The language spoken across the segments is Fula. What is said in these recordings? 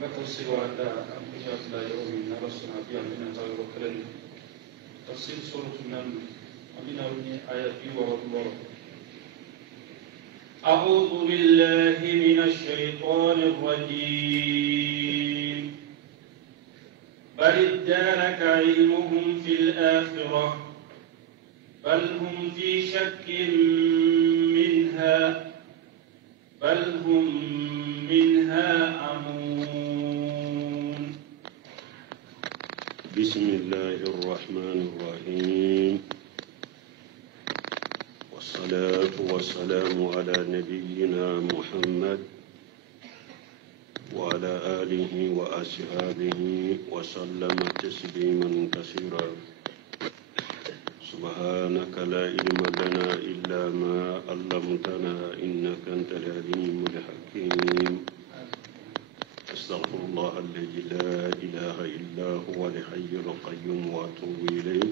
تفسير وعند أمتشات لا يؤمن نبصنا فيها من طيب وكلام تفسير سورة النمل أمين أولي آيات وورد. أعوذ بالله من الشيطان الرجيم بل ادارك علمهم في الآخرة بل هم في شك منها بل هم منها عمون. بسم الله الرحمن الرحيم والصلاة والسلام على نبينا محمد وعلى آله وأصحابه وسلم تسليما كثيرا. سبحانك لا علم لنا إلا ما علمتنا إنك أنت العليم الحكيم. أستغفر الله الذي لا إله إلا هو الحي القيوم وأتوب إليه.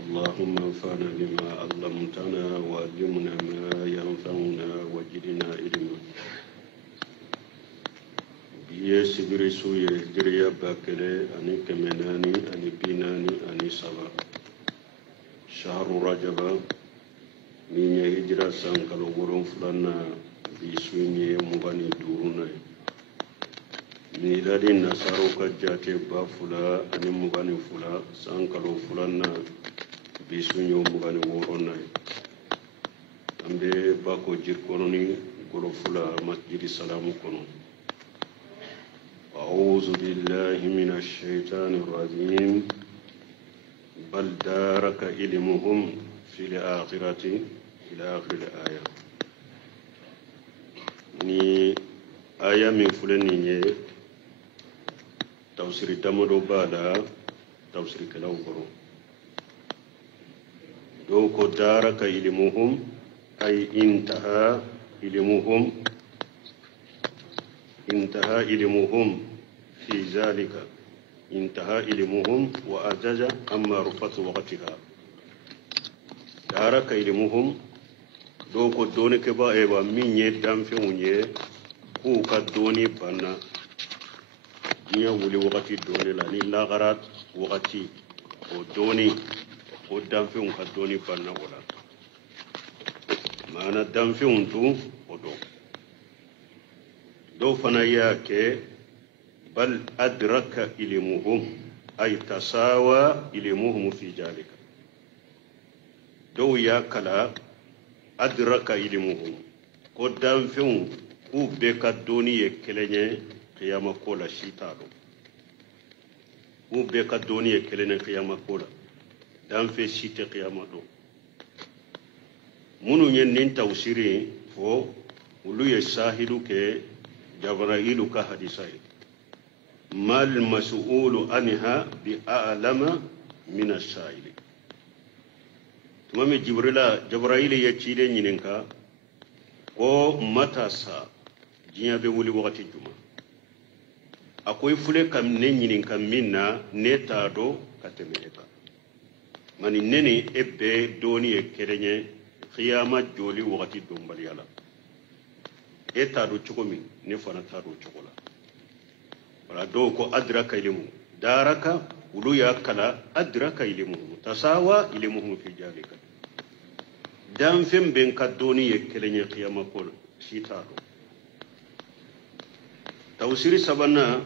اللهم انفعنا بما علمتنا وعلمنا ما ينفعنا وزدنا علما. بيسبري سوية دريا باكلي أني كمناني أني بيناني أني سبا شهر رجب من هجرة سانكالو ورون فلانا بيسويني مغاني دورنا ميلادي نصارو كجاتي بافولا أني مغاني فلا سانكالو فلانا بيسويني مغاني ورونا أمبي باكو جيركونوني غرو فلا مسجد سلام كونو. أعوذ بالله من الشيطان الرجيم بل دارك علمهم في الآخرة إلى آخر الآية. ني آية من فلانية تفسير دمدو بادا تفسير كلاو برو دوكو دارك علمهم أي انتهى علمهم في ذلك انتهى علمهم وأجز أما رفت وقتها. دارك علمهم دوكو دوني كبا إيبا من يدام في ونيه كوكا دوني بنا جنيا ولي وقتي دوني لاني لا غرات وقتي ودوني ودام في ونكا دوني بنا ولا ما أنا دام في ونتو ودو دو فناياك بل أدرك علمهم أي تساوى علمهم في ذلك. دو ياكلا أدرك علمهم قدام فيهم وبكا دوني يكلني قيام كولا شيطانو وبكا دوني يكلني قيام كولا دام في شيط قيام دو منو ينين توسيري فو ولو يساهلو كي جبرائيل كحديثاي ما المسؤول عنها بأعلم من السائل. تمام جبرائيل يتشيل نينكا او متاسا جيا بولي وقت الجمعة أكوي فلي كم نينكا منا نتادو كتميكا ماني نيني إبه دوني كرني قيامة جولي وقت الدنباليالا إتادو تشكومي نفنا تادو تشكولا ولا دوكو أدرك علمه دارك ولو يأكل أدرك علمه تساوى علمه في ذلك. دام فين بين كدوني يكلني قيامة كل شيطانو. توسير سبنا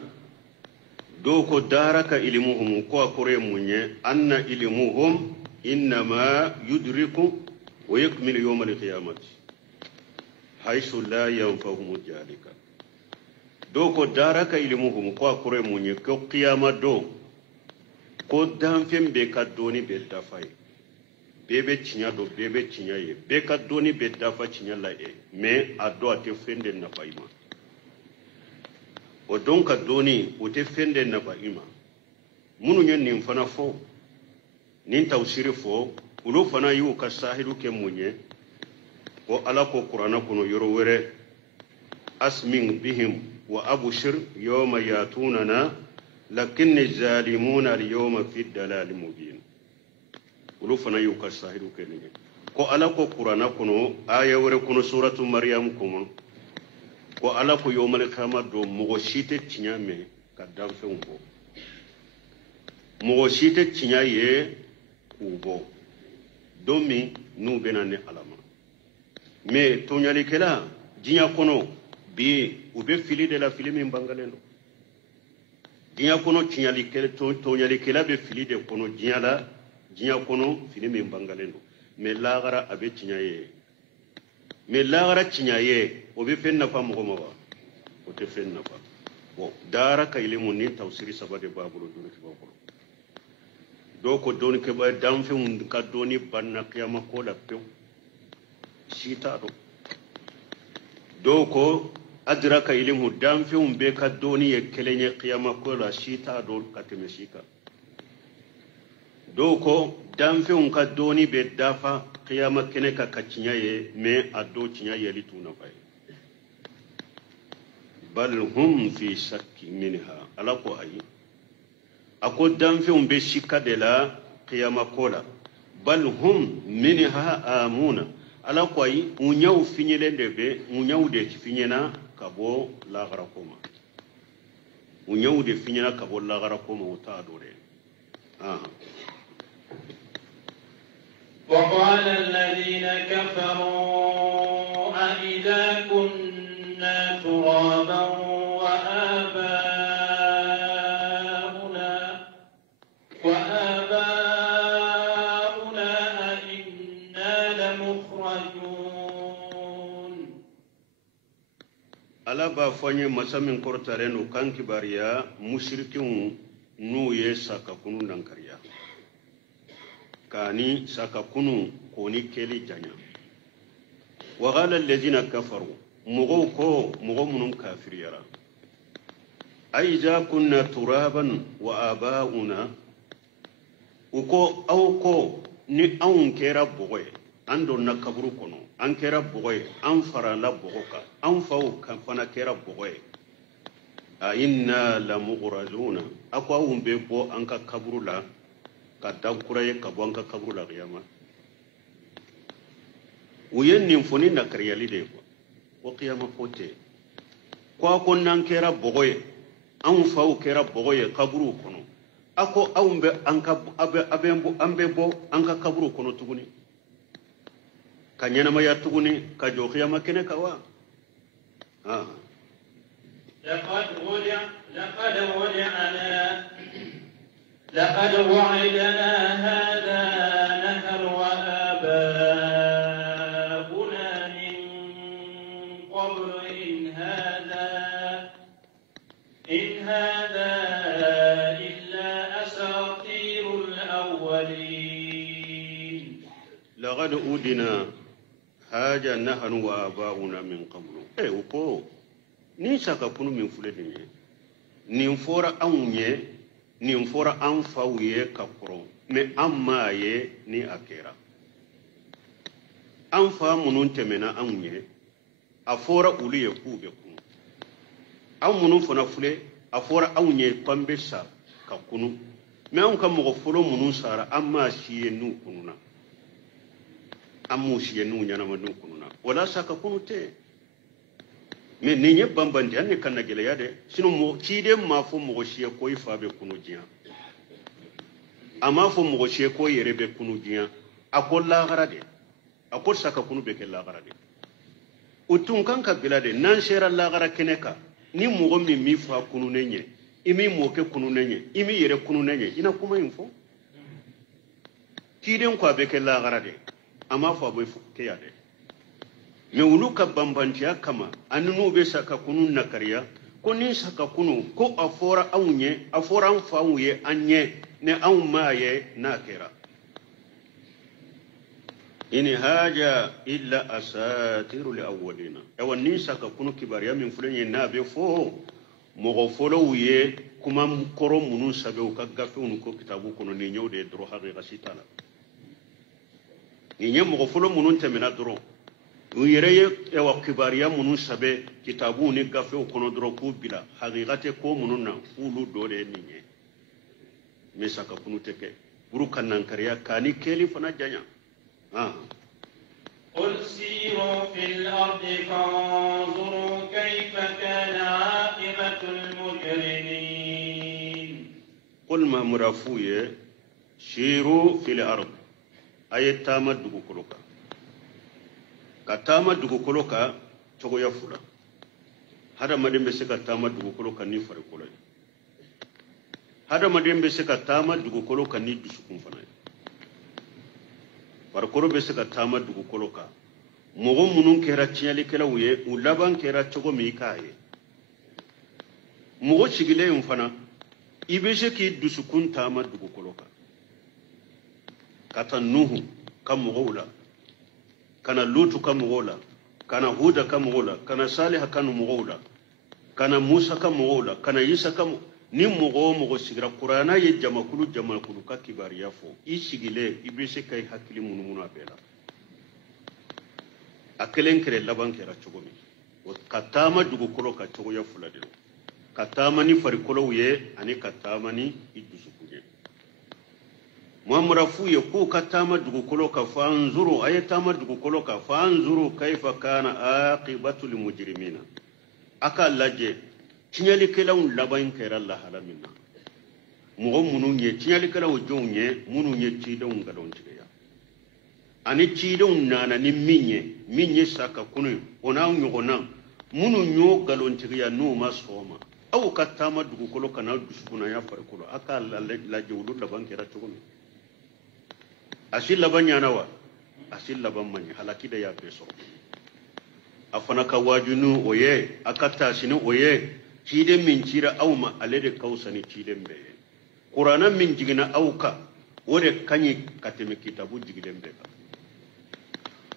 دوكو دارك علمهم كوا كوريموني أن علمهم إنما يدرك ويكمل يوم القيامة حيث لا ينفعهم ذلك. doko daraka ilimuhum kwa kure munye ko qiyama do ko danfem be ka doni be dafai bebe cinya do bebe cinya ye be ka doni be dafa cinya la e me ado ate fende na faima o donka doni o te fende na faima munu nyen nin fana fo nin tawsiri fo ulo fana yu ka sahilu ke munye o ala ko qur'ana kuno yoro were asmin bihim وأبشر يوم ياتوننا لكن الظالمون اليوم في الضلال المبين. ولو فنا يكساهلو كنيه ko ala ko qur'ana kono aya wore kono suratu maryam kono ko ala ko yomal kama do mogo shite tinyame ka danfe umbo mogo shite tinyaye ubo domi nu benane alama me tonyali kela jinya kono bi ube fili de la fili min bangalendo jinya kono tinyali kela tonyali kela be fili de kono jinya kono fili min bangalendo me lagara abe tinyaye me lagara tinyaye obe fenna fa mo ma o te fenna fa bo dara ka ilimu ni tawsiri sabade babulo dun ki babulo do ko don ke ba dam fe mun ka doni banna qiyama ko la pe sita do ko adraka ilimu dam fe mun be ka doni ye kelenye qiyama ko la sita do ka te mesika do ko dam fe mun ka doni be dafa qiyama kene ka kacinyaye me addo cinyaye lituna fay bal hum fi shakki minha ala ko ayi ako danfe be shikka de la qiyama kola bal hum minha amuna ala ko ayi unyaw finyele debe unyaw de finyena kabo la gara koma unyaw de finyena kabo la gara koma uta dore وقال الذين كفروا أإذا كنا ترابا وآباؤنا أئنا لمخرجون ala ba fanye masamin kortareno kan kibariya mushrikin nu ye saka kunu nankariya kani saka kunu koni keli janya wa qala alladhina kafaru mugo munun kafir yara aiza kunna turaban wa abauna uko auko ni an kera bogoy ando na kaburu kono an kera bogoy an fara la bogoka an faw kan fana kera bogoy a inna la mughrajuna akwa umbe bo an ka kaburu la ka dankuraye ka bo an ka kaburu la qiyama uyen nin foni na kriyali de ko qiyama fote kwa ko nan kera bogoy an faw kera bogoy kaburu kono ako awumbe anka abembo ambebo anka kaburu kono tuguni kanyana maya tuguni ka joxiya makene kawa لقد وعدنا هذا نحن وآباؤنا من قبل إن هذا لقد أودنا هاجا نحن وآباؤنا من قبل وكو نيسا كنو من فلدني ننفور أوني ننفور أنفاوية كفرو مي أما يه ني أكيرا أنفا منون تمنا أوني أفورا أولي يكوبي كنو أو منون فنفلي أفورا أوني قنبسا كنو مي أنكا مغفلو منون سارا أما شيء نو كنونا amushi yenu nyana manu kununa wala saka kunute me ninye bambandi anne kanna gele yade sino mo chide ma fo mo shiye ko ifabe kunu jiya ama fo mo shiye ko yerebe kunu jiya akolla garade akol saka kunu be ke la garade utun kan ka bilade nan shera la gara keneka ni mo mi mi fa kunu nenye imi mo ke kunu nenye imi yere kunu nenye ina kuma info kiden ko be ke la garade ama fa boy ke yade me wulu ka bambantiya kama annu be saka kunu nakariya ko ni saka kunu ko afora awnye afora an fawye anye ne an maye nakira in haja illa asatirul awwalina ewan ni saka kunu kibariya min fulenye nabe fo mogo folo wuye kuma koro munun sabe ka gafe unu ko kitabu kono ni nyawde dro haqiqa sitala ni mogo folo munun temena dro uyereye ewa kibariya munun sabe kitabu ni gafe kono dro ko bila haqiqate ko munun na fulu dole ninye me saka kunu teke buru kannan kariya kani keli fana janya قل سيروا في الأرض فانظروا كيف murafuye shiru fil ard ayetama dugu koloka katama dugu koloka togo ya fula hada madembe se katama dugu koloka ni fare koloy hada madembe se katama dugu koloka ni dusukun fana par koro be se katama dugu koloka mogo munun kera tinyali kela uye ulaban kera togo mi kaye mogo sigile yum fana ibese ki dusukun tama dugu koloka kata nuhu kam mogola kana lutu kam mogola kana huda kam mogola kana salih kam mogola kana musa kam mogola kana isa kam ni mogo sigira qur'ana ye jamakulu ka kibariya fo isigile ibese kay hakili munumuna bela akelen kere laban kera chogomi o katama dugu koloka chogo ya fuladelo katama ni fari kolowe ani katama ni idusukuje muamrafu ye ku katama dugu koloka fanzuru ayatama dugu koloka fanzuru kaifa kana aqibatu lil mujrimina aka laje tinyali kelawun laban kera Allah halamina mugo munun ye tinyali kelawu jonye munun ye tidon galon tiya ani tidon nana ni minye saka kunu ona nyogona munun nyo galon tiya no masoma aw katama dugu koloka na dusukuna ya far kolo aka laje wulu laban kera tugunu asil laban yanawa asil laban manya halaki da ya peso afana ka wajunu oye akata sini oye ciden min cira awma alede kausani ciden be qur'ana min jigina awka wore kanyi kateme kitabu jigiden be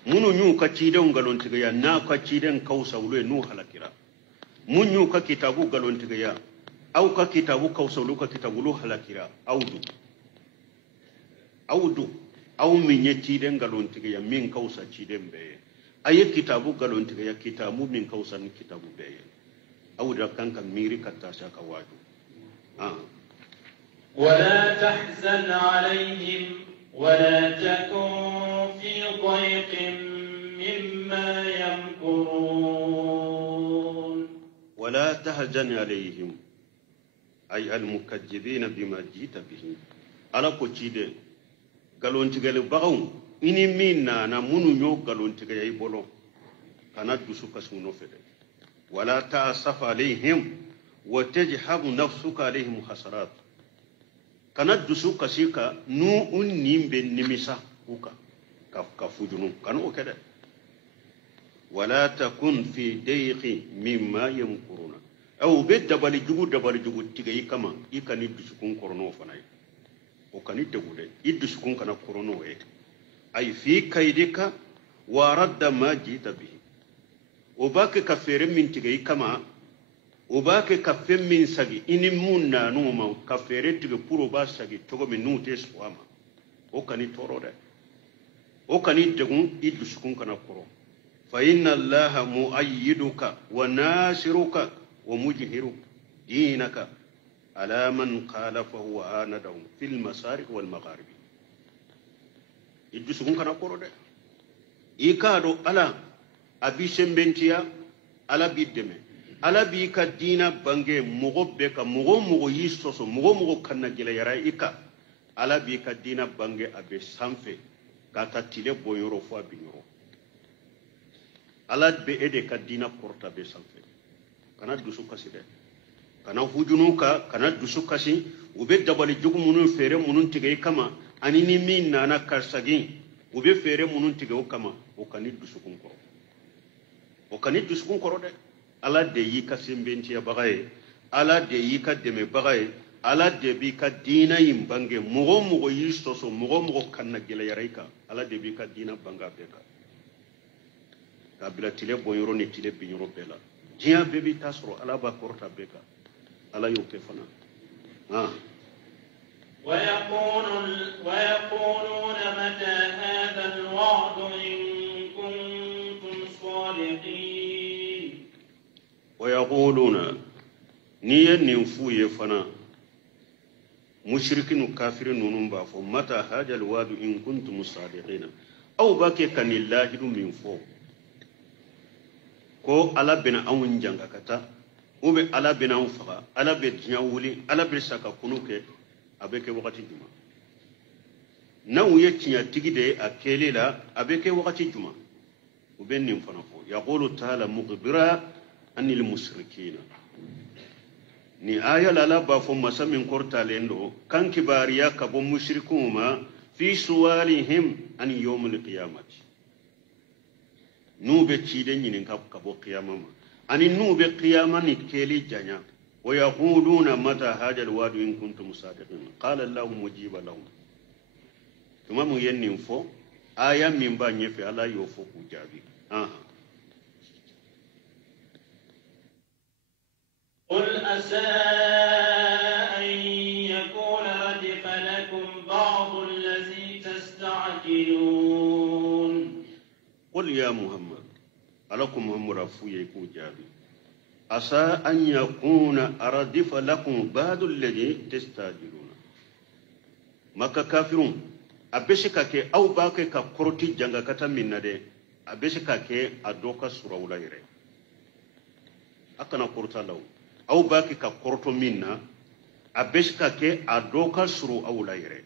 munu nyu ka ciden galon tigaya na ka ciden kausa wulu no halakira mun nyu ka kitabu galon tigaya aw ka kitabu kausa wulu ka kitabu lu halakira awdu aw min ye ciden galon tigaya min kausa ciden be aye kitabu galon tigaya kitabu min kausa ni kitabu be awda kanka miri katta shaka waju ولا تحزن عليهم ولا تكن في ضيق مما يمكرون ولا تحزن عليهم أي المكذبين بما جئت به على كوتشيد galon tigale bagaw ini minna na munu nyo galon tigay bolo kana dusu kasuno fede wala ta'saf alaihim wa tajhabu nafsuka alaihim hasarat kana dusu kasika nu unnimbe nimisa uka ka fujunu kan o kede wala takun fi dayqi mimma yamkuruna aw bedda bali jugu tigay kama ikani dusu kun korno fanay o kani degude iddusu kun kana korono e ay fi kaydika wa radda ma jita bihi o bake ka fere min tigay kama o bake ka fem min sagi ini munna no ma ka fere tige puro ba sagi togo min nute swama o kani torode o kani degun iddusu kun kana koro fa inna allaha muayyiduka wa nasiruka wa mujhiru dinaka على من خالفه وآندهم في المشارق والمغارب يدسون كنا كورده إيكادو على أبي سمبنتيا على بيدمه على بيكا دينا بانجي مغبكا مغو يسوسو مغو كنا جلا يرا إيكا على بيكا دينا بانجي أبي سامفي كاتا تيلي بويرو فوا بيرو على بيدي كدينا كورتا بي سامفي كنا دسو كسيده kana hujunuka kana dusukasi ube dabali jugu munun fere munun tige kama anini min nana karsagi ube fere munun tige o kama o kani dusukun koro de ala de yi ka sembenti ya bagaye ala de yi ka deme bagaye ala de bi ka dina yim bange mugo yistoso mugo kanna gela yaraika ala de bi ka dina banga beka kabila tile boyoro ni tile binyoro bela jiya bebi tasro ala ba korta beka على يوكفنا ويقولون متى هذا الوعد إن كنتم صادقين ويقولون نيا ننفو يفنا مشركين وكافرين ننبا متى هذا الوعد إن كنتم صادقين أو باكي كان الله من فوق ko ala bena awun janga kata ube ala bena faga ala be tinya wuli ala be saka kunuke abeke wakati juma nawu yetinya tigide akelela abeke wakati juma ubenni mfanafo yaqulu ta'ala mukhbira anil musrikina ni aya lala ba fo masamin korta lendo kan kibariya ka bo mushrikuma fi suwalihim an yawmil qiyamati nube cide nyinin ka bo qiyamama ani nube qiyama ni keli janya wa yaquluna mata hada alwadu in kuntum sadiqin qala allah mujiba lahum tuma mu yennin fo aya min ba nyefe ala yo fo ku jabi قل أسى أن يكون ردف لكم بعض الذي تستعجلون قل يا محمد ألكم هم رفو يكون جابي أسى أن يكون أردف لكم بعض الذي تستعجلون مكا كافرون أبشكك أو باكك كروتي جنغكة من ندي أبشكك أدوك سراولا يري أكنا كروتا لو أو باكي كورتو منا أبشكا كي أدوكا سرو أو لايري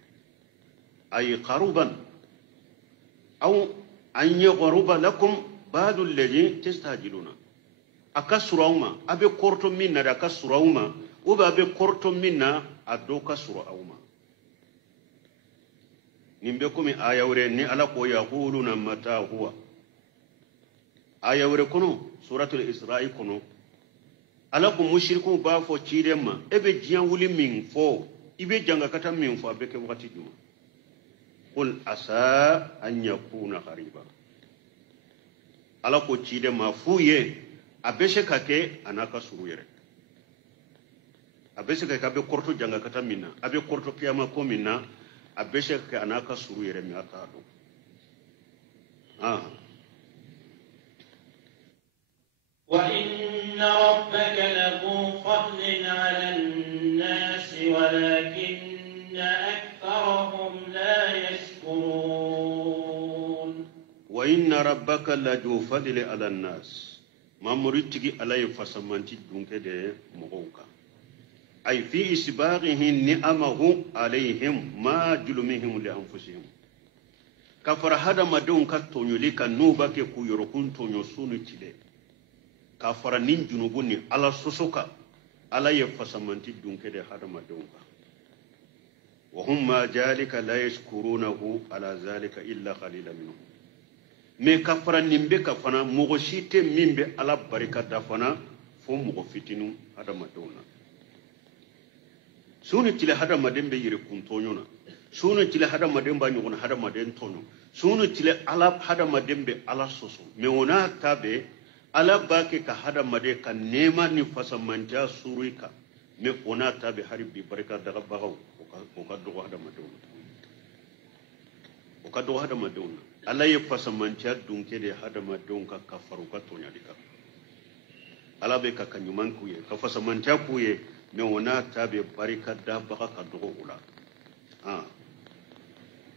أي قربا أو أن يغرب لكم بعض الذي تستعجلون أكسر أوما أبي كورتو منا دا كسر أوما وبا أبي كورتو منا أدوكا سرو أوما نمبكم آية وريني على قو يقولون متى هو آية وريكونو سورة الإسراء كونو ala ko mushriku ba fo cirema ebe jiyan wuli min fo ibe janga kata min fo abeke wakati juma qul asa an yakuna qariba ala ko cirema fuye abeshe kake anaka suruyere abeshe kake abe korto janga kata minna abe korto kiyama ko minna abeshe kake anaka suruyere mi atado وإن ربك لذو فضل على الناس ولكن أكثرهم لا يشكرون وإن ربك لذو فضل على الناس ما مريتك عليه فسمانتي دونك دي مغوكا أي في إسباغه نعمه عليهم ما جلمهم لأنفسهم كفر هذا ما دون كتونيو لك نوبك كيركون تونيو سونو تلي كفر نين جنوبني على سوسوكا على يفسمانتي دونك دي هذا ما دونك وهم ما ذلك لا يشكرونه على ذلك إلا قليلا منهم مي كفر نيمبي كفنا مغشيتي ميمبي على بركة دفنا فو مغفتينو هذا ما دونا sunu tile hada maden be yire kuntonyona sunu tile hada maden ba nyona hada maden tonyo sunu tile ala hada maden be ala soso me wona tabe ala bake ka hada made ka nema ni fasamanja suruika me wona tabe haribi baraka daga bagaw o ka do hada maden o ka do hada maden ala ye fasamanja dunke de hada maden ka kafaru ka tonya dika ala be ka kanyuman kuye ka fasamanja kuye me wona tabe barika da baka ka dogo ula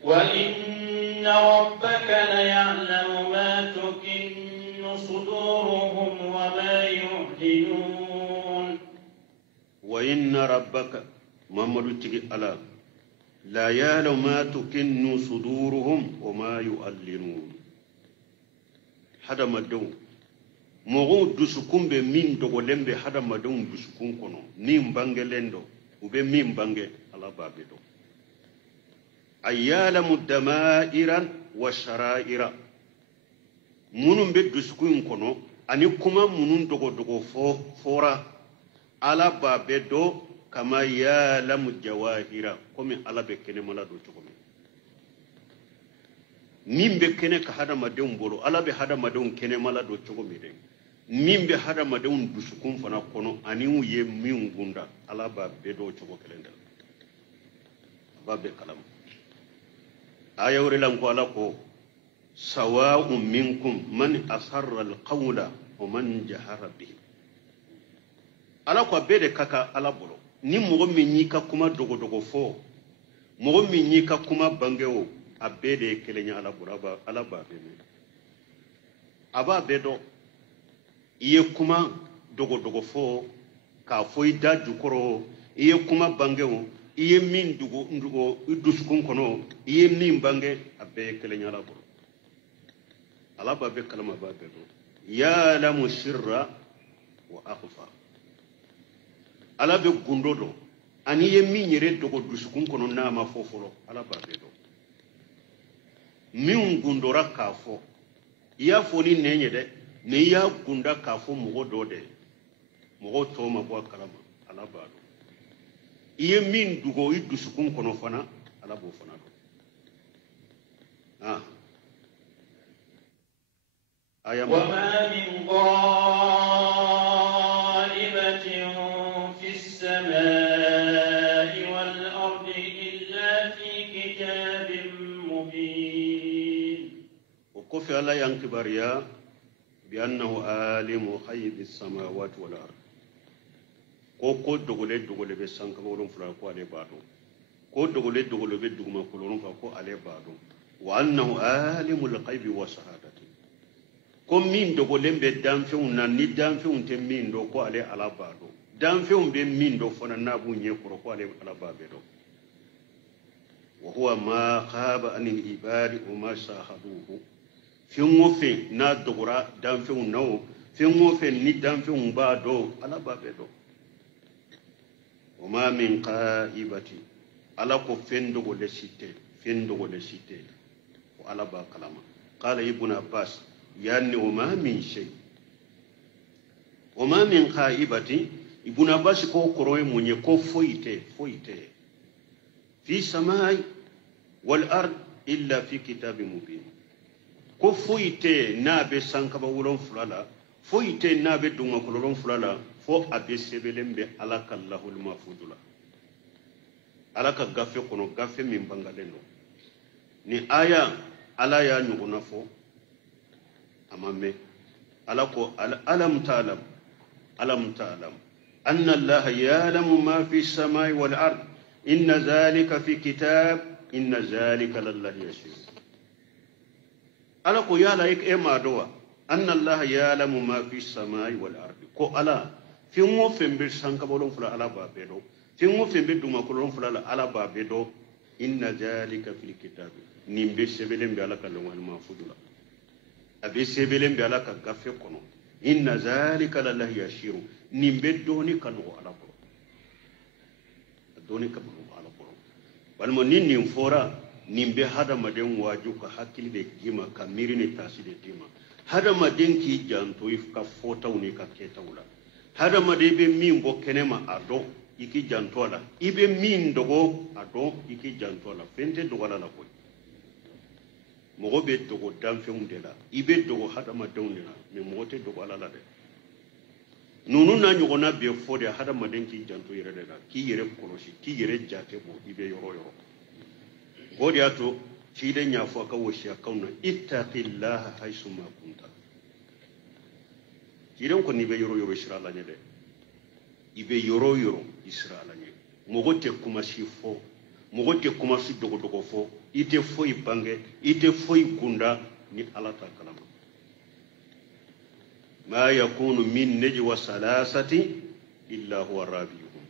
wa inna rabbaka la ya'lamu ma tukinnu suduruhum wa ma yu'linun wa inna rabbaka mamadu tigi ala la ya'lamu ma tukinnu suduruhum wa ma yu'linun hada madu mogo dusukun be min dogo lembe hada madon dusukun kono ni mbange lendo ube min bange ala babe do ayyalamu damairan wa sharaira munun be dusukun kono ani kuma munun dogo dogo fora ala babe do kama yalamu jawahira komi ala be kene mala do chokomi nimbe kene ka hada madon bolo ala be hada madon kene mala do chokomi de min be hada madawun dusukun fana kono ani ye min gunda ala ba be do chogo kelendel ba be kalam ayawre lam ko ala ko sawa'un minkum man asarra alqawla wa man jahara bihi ala ko be de kaka ala bolo ni mogo min yi ka kuma dogo dogo fo mogo min yi ka kuma bangewo abede kelenya ala bolo ala ba be me aba be do iye kuma dogo dogo fo ka fo ida jukoro iye kuma bangewo iye min dugo iduskun kono iye min bange abbe kelenya la bo ala ba be kalama ba be do ya lamu sirra wa akhfa ala be gundo do ani ye min yere dogo duskun kono na ma foforo ala ba be do min gundora kafo ya foni nenye de ne ya gunda kafo mugo do de mugo to ma bo kalama ala ba do iye min dugo idusukun kono fana ala bo fana do aya wa ma min ghaibatin fis samai wal ardi illa fi kitabin mubin ko fi ala yang kibariya bi annahu alimu ghaibis samawati wal ardi ko dogole be sanka wolon fura ko ale baado ko dogole be duguma ko lon fa ko ale baado wa annahu alimul ghaibi wa shahadati ko min dogole be danfe unna ni danfe unte min do ko ale ala baado danfe be min do fona na bu nye ko ale ala baabe do wa huwa ma khaba anil ibadi wa ma shahaduhu fi ngofe na dogora danfe unno fi ngofe ni danfe baado ala baabe do وما من قائبة على كفندو لشيته وعلى با كلامه قال ابن عباس يعني وما من شيء وما من قائبة ابن عباس كو كروي مني كو فويته في سماء والارض الا في كتاب مبين كو فويته نابي سانكبا ولون فلالا فويته نابي دوما كولون فلالا fo abe sebelembe alaka lahul mafudula alaka gafe kono gafe min bangaleno ni aya ala ya nyuguna fo amame alako alam ta'lam anna allaha ya'lamu ma fi samai wal ard inna zalika fi kitab inna zalika lillahi yashir alako yala ik e madowa anna allaha ya'lamu ma fi samai wal ard ko ala fingo fembe sanka bolon fula ala ba bedo fingo fembe duma kolon fula ala ba bedo inna zalika fil kitab nimbe sebelem be ala kalon wal mafudula abe sebelem be ala ka gafe kono inna zalika lillahi yashiru nimbe doni kanu ala ko doni kanu ala ko walmo ninni fora nimbe hada maden waju ka hakili de jima kamiri ne taside jima hada maden ki janto if ka fota uni ka ketawla hada madibe min bo kenema ado iki jantola ibe min dogo ado iki jantola fente dogo la ko mogo be dogo danfe undela ibe dogo hada madonela me mogo te dogo la de nunu na nyogona be fode hada maden ki janto yere de la ki yere koloshi ki yere jate bo ibe yoro godi ato ci de nya fo ka woshi akauna ittaqillaha haythu ma kunta idan ko ni be yoro isra la nyede ibe yoro isra la nyede mogote kuma sifo mogote kuma su dogo fo ite fo ibange ite fo ikunda ni alata kalama ma yakunu min najwa salasati illa huwa rabiyuhum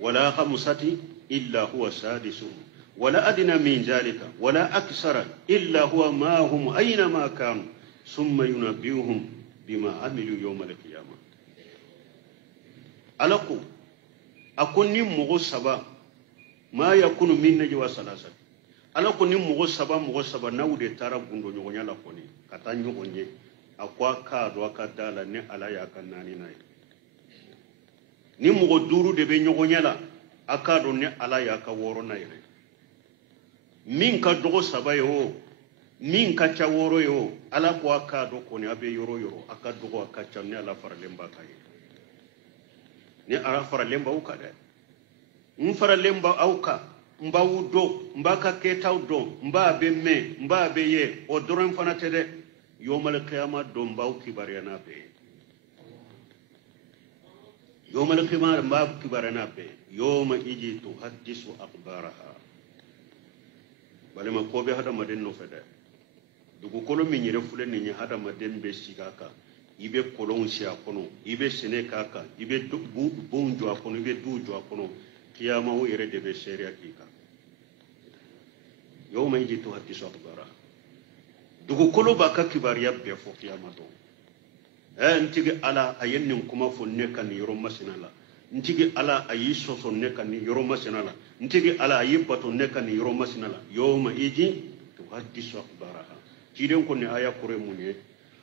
wala khamsati illa huwa sadisuhum wala adna min zalika wala aksara illa huwa ma hum aina ma kanu thumma yunabbiuhum bima amilu yawm al-qiyamah alaku akunni mugo saba ma yakunu min najwa salasat alaku ni mugo saba nawde tara gundo nyogonya la koni kata nyogonye akwa ka do akadala ne ala ya kanani nay ni mugo duru de be nyogonya la akado ne ala ya ka woro nay min ka dogo saba yo min ka ca woro yo ala ko aka do ko ne abe yoro aka dogo aka ca ne ala faralemba kay ne ala faralemba u kada faralemba auka mbawu do mbaka ketaw do mba be me mba be ye o doron fana tede yomal qiyamah do mbaw kibarana be yomal qiyamah mba kibarana be yoma iji tu hadisu akhbaraha balema ko be hada maden no fede dugu kolo min yere fulen ni hada maden be sigaka ibe kolon sia kono ibe sene kaka ibe bonjo akono ibe dujo akono قيامه يرد بسيريا كيكا يوم يجي تحدث أخبارها dugu kolo ba ka kibariya bɛɛ fɔ kiyama don ntigi ala a ye nin kuma fɔ ne ka nin yɔrɔ masina la ntigi ala a y'i sɔsɔ ne ka nin yɔrɔ masina la ntigi ala a y'i bato ne ka nin yɔrɔ masina la yawma idin tuhaddisu akhbaraha ciden ko ni aya kore mun ye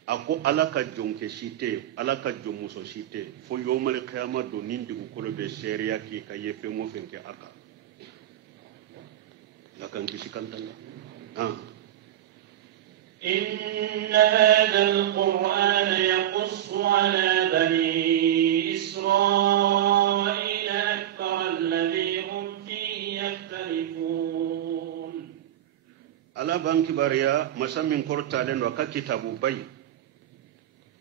a ko ala ka jonke si tɛ ala ka jɔnmuso si tɛ fo yawmal qiyama don nin dugu kolo bɛ seereya k'i ka ye fɛn o fɛn kɛ a kan la kan kisi kan tanga إن هذا القرآن يقص على بني إسرائيل أكثر الذي هم فيه يختلفون على بانك باريا مسمين كورتالين وكا كتابو بي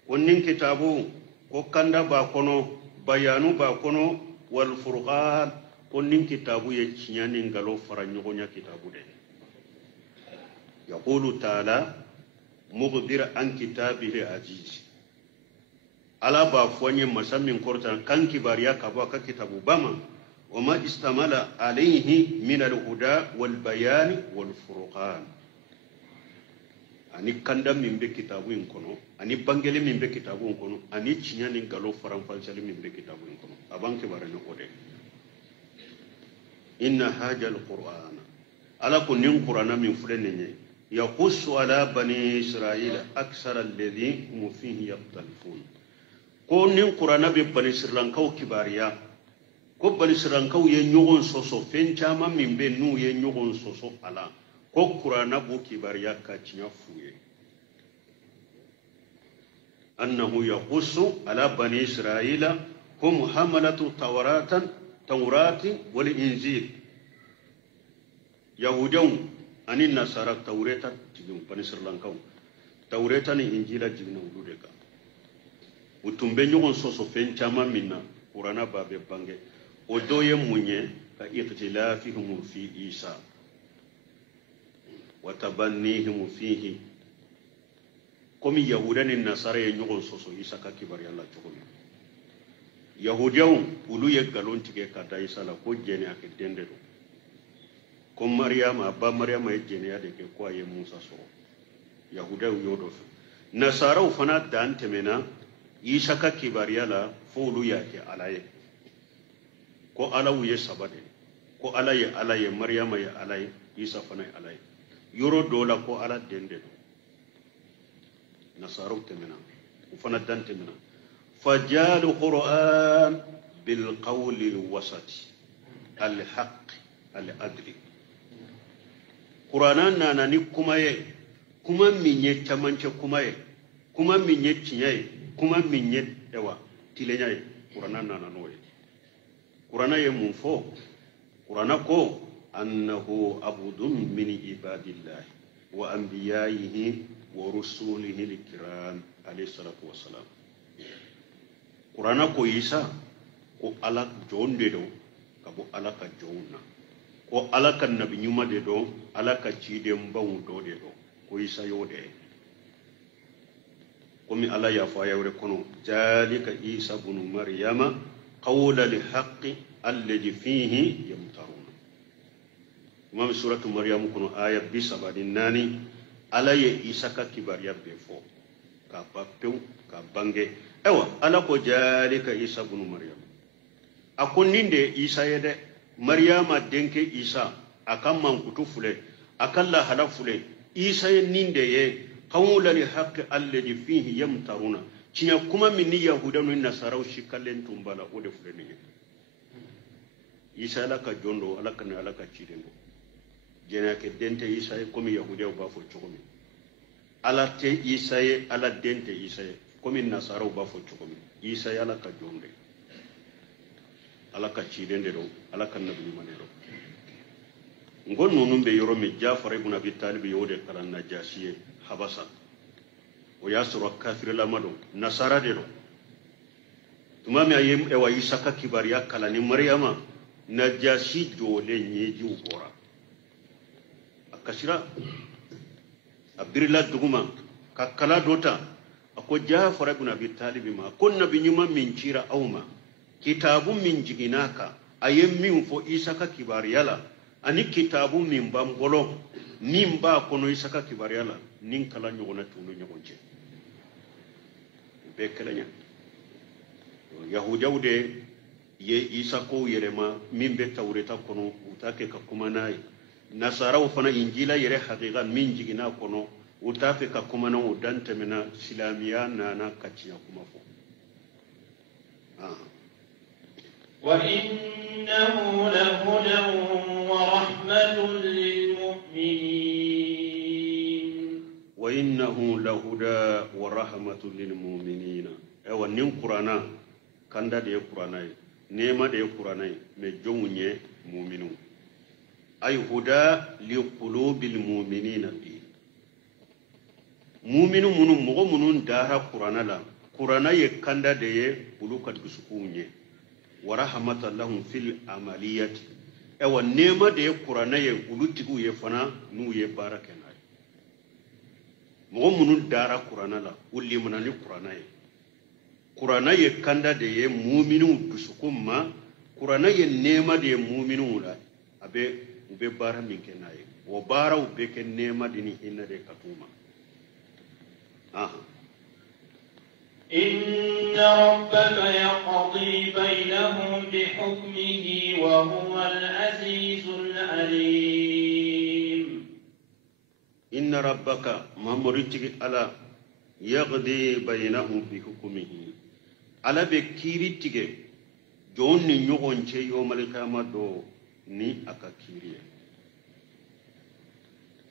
ونين كتابو وكاندا باكونو بيانو باكونو والفرقان ونين كتابو يتشيانين غالو فرانيغونيا كتابو دي يقول تعالى مخبر عن كتابه العزيز على بافوني مسمين كورتان كان كباريا كبا كتابو بما وما استمل عليه من الهدى والبيان والفرقان ani kanda min be kitabu in kono ani bangele min be kitabu in kono ani cinyani galo faran falsali min be kitabu in kono abanke barane ode inna hajal qur'an ala kunin qur'ana min fulenenye يقص على بني إسرائيل أكثر الذي هم فيه يختلفون كون القرآن بني إسرائيل كو كباريا كو بني إسرائيل كو ينيغون سوسو فين جاما من بنو ينيغون سوسو على كو القرآن بو كباريا كاتشنا فوي أنه يقص على بني إسرائيل هم حملة توراة والإنجيل يهودون ani nasara taureta jigin pani sirlankaw taureta ni injila jigina wulude ka utumbe nyogon soso fen chama minna qur'ana babe bange o doye munye ka ikhtilafihum fi isa wa tabannihim fihi komi yahuda ni nasara ye nyogon soso isa ka kibari Allah jogomi yahudiyaw ulu ye galon tige ka da isa la ko jeni ak dende do ko maryama ba maryama ejeniya de ke ko aye musa so yahuda yodo fe nasara fana dan temena isa ka kibariya la fulu yake alaye ko alawu ye sabade ko alaye maryama ye alaye isa fana alaye yoro dola ko ala dende nasara temena fana dan temena fajal qur'an bil qawli wasati al haqq al adli Qur'anan nana ni kuma ye kuma minye chamance kuma ye kuma minye tinye kuma minye ewa tilenya ye Qur'anan nana noye Qur'ana ye munfo Qur'ana ko annahu abudun min ibadillah wa anbiya'ihi wa rusulihi al-kiram alayhi salatu wassalam Qur'ana ko isa ko ala jonde do kabo ala ka jonna ko ala kan nabi nyuma de do ala ka cide mbawu do de do ko isa yode ko mi ala ya fa yawre kono jalika isa ibn maryama qawla li haqqi alladhi fihi yamtarun imam suratu maryam kono aya bi sabadinani ala ye isa ka kibariya be fo ka papew ka bange ewa ala ko jalika isa ibn maryam akoninde isa yede maryama denke isa akan mankutu fule akan la hala fule isa ninde ye qawla li haqqi alladhi fihi yamtaruna cinya kuma minni yahudanu nasarau shikalen tumbala ode fule ne isa la ka jondo ala kan ala ka cidendo jena ke dente isa komi yahudiya ba fo chokomi ala te isa ala dente isa komi nasarau ba fo chokomi isa ala ka jonde ala ka cidende do ala kan nabi mane do ngon nonum be yoro mi Jafar ibn Abi Talib yode karan najasiye habasa o yasro kafir la mado nasara de do tumami ayem e wa isa ka kibariya kala ni maryama najasi jole nyeji ubora akashira abirila duguma kakala dota ako Jafar ibn Abi Talib ma kon nabi nyuma min cira awma kitabu min jiginaka ayem min fo isaka kibariyala ani kitabu min bambolo min ba kono isaka kibariyala nin kala nyogona tunu nyogonje be kelanya yahudawde ye isako yerema min be tawreta kono utake ka kuma nay nasaraw fana injila yere haqiqa min jigina kono utafe ka kuma na udante mena silamiya nana kaciya kuma fo وإنه لهدى ورحمة للمؤمنين وإنه لهدى ورحمة للمؤمنين أو نيم قرانا كندا دي قرانا نيما دي قرانا مجوني مؤمنون أي هدى لقلوب المؤمنين به مؤمنون منو مؤمنون دارا قرانا لا قرانا يكندا دي بلوكا بسكوني ورحمة لهم في العمليات أو نيما دي قرانا يقولوا يفنا نو يباركنا مؤمنون دارا قرانا لا واللي مناني قرانا يكندا دي مؤمنون بسكوما قرانا ينيما دي مؤمنون لا أبي بارا منكنا وبارا وبك نيما دي هنا دي كتوما إن ربك يقضي بينهم بحكمه وهو العزيز العليم إن ربك ما مرتك على يقضي بينهم بحكمه على بكيرتك جون نيوغن شيء يوم القيامة دو ني أكاكيريا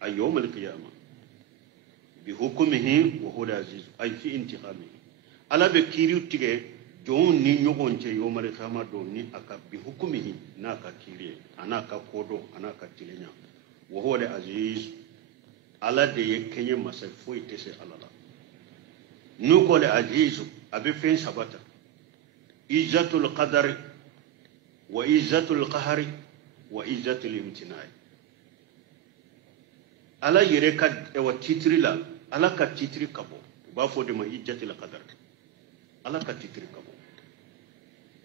أي يوم القيامة بحكمه وهو العزيز أي في انتقامه ala be kiri tige jon ni nyogon ce yo mare kama do ni aka bi hukumihi na ka kiri ana ka kodo ana ka tilenya wa huwa al-aziz ala de yekenye masai foi tese alala nu ko al-aziz abi fen sabata izzatul qadar wa izzatul qahr wa izzatul imtinai ala yere ka wa titrila ala ka titri kabo ba fo de ma izzatul qadar ala ka titri kabo